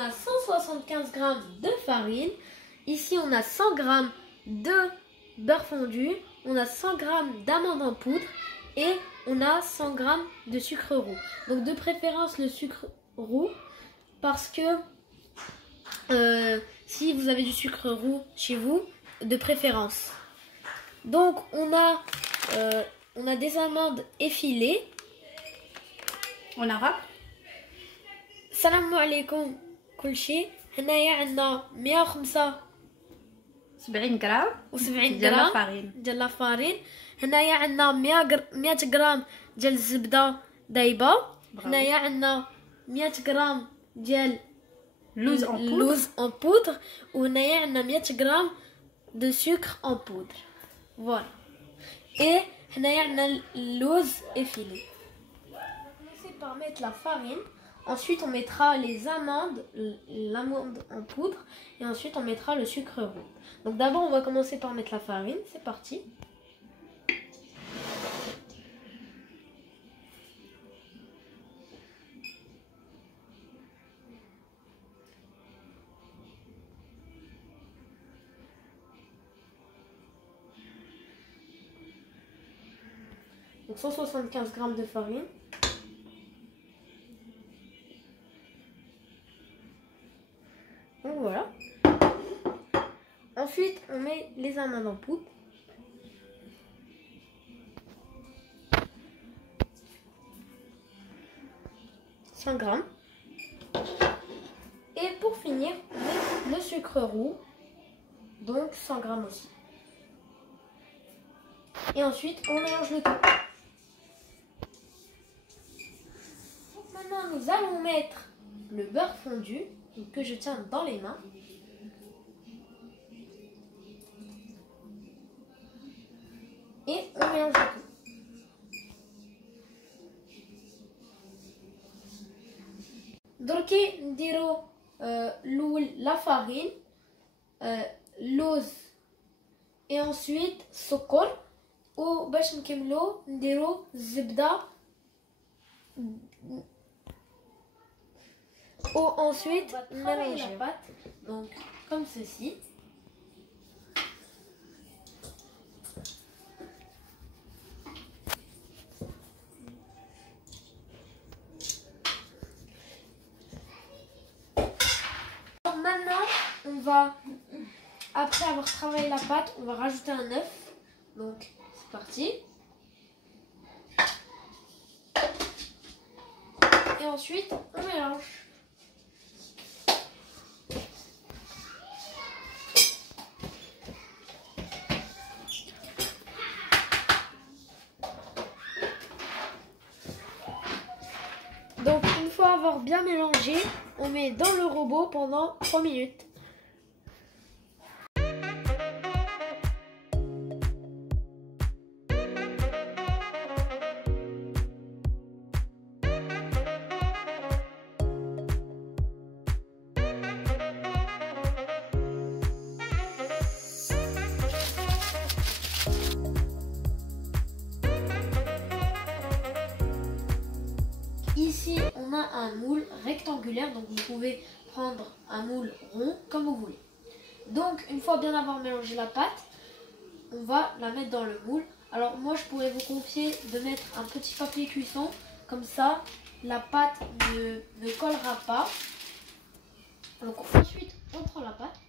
a 175 g de farine. Ici, on a 100 g de beurre fondu. On a 100 g d'amandes en poudre. Et on a 100 g de sucre roux. Donc de préférence le sucre roux. Parce que si vous avez du sucre roux chez vous, de préférence. Donc on a des amandes effilées. En arabe. Salam alaikum كل شيء. هنايا عندنا 70 غرام ديال الفارين. ديال لافارين. هنايا عندنا 100 غرام ديال الزبده دايبه. هنايا عندنا 100 غرام ديال لوز en poudre. وهنايا عندنا 100 غرام de sucre en poudre. Voilà. Et هنايا عندنا اللوز effilé. On essaie par mettre la farine. Ensuite, on mettra les amandes, l'amande en poudre. Et ensuite, on mettra le sucre roux. Donc d'abord, on va commencer par mettre la farine. C'est parti. Donc 175 g de farine. Donc voilà. Ensuite, on met les amandes en poudre. « 100 g. Et pour finir, on met le sucre roux. Donc 100 g aussi. Et ensuite, on mélange le tout. Donc maintenant, nous allons mettre le beurre fondu que je tiens dans les mains. Et on mélange le tout. Donc, نديرو la farine, l'ose et ensuite السكر. وباش نكملو نديرو الزبدة. Ou ensuite mélanger la pâte, donc comme ceci. Alors maintenant, on va, après avoir travaillé la pâte, on va rajouter un œuf. Donc c'est parti. Et ensuite, on mélange. Donc une fois avoir bien mélangé, on met dans le robot pendant 3 minutes. Ici, on a un moule rectangulaire, donc vous pouvez prendre un moule rond comme vous voulez. Donc, une fois bien avoir mélangé la pâte, on va la mettre dans le moule. Alors moi, je pourrais vous confier de mettre un petit papier cuisson, comme ça, la pâte ne collera pas. Donc ensuite, on prend la pâte.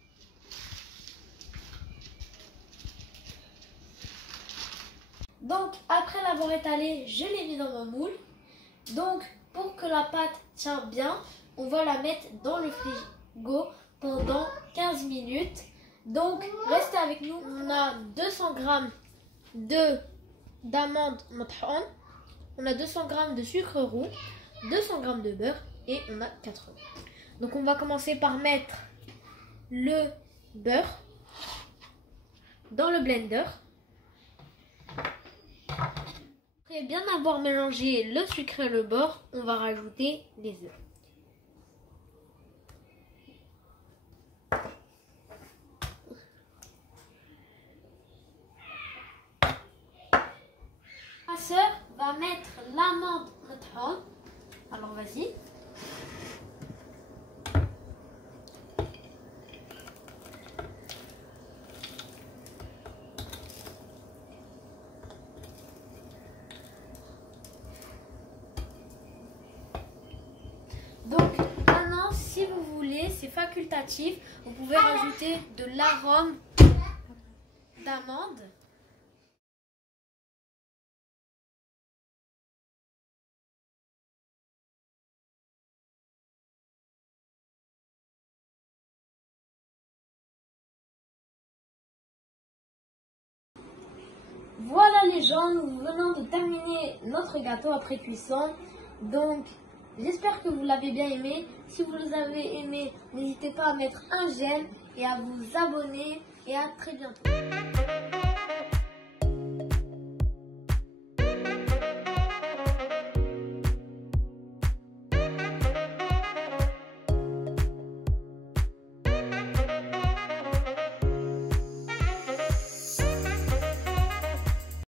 Donc, après l'avoir étalée, je l'ai mis dans mon moule. Donc, pour que la pâte tienne bien, on va la mettre dans le frigo pendant 15 minutes. Donc, restez avec nous. On a 200 g d'amandes mat'houn, on a 200 g de sucre roux, 200 g de beurre et on a 4 œufs. Donc, on va commencer par mettre le beurre dans le blender. Après bien avoir mélangé le sucre et le beurre, on va rajouter les œufs. Ma soeur va mettre l'amande mat'houn. Alors vas-y. qualitatif. Vous pouvez rajouter de l'arôme d'amande. Voilà les gens, nous venons de terminer notre gâteau après cuisson. Donc, j'espère que vous l'avez bien aimé. Si vous l'avez aimé, n'hésitez pas à mettre un j'aime et à vous abonner. Et à très bientôt.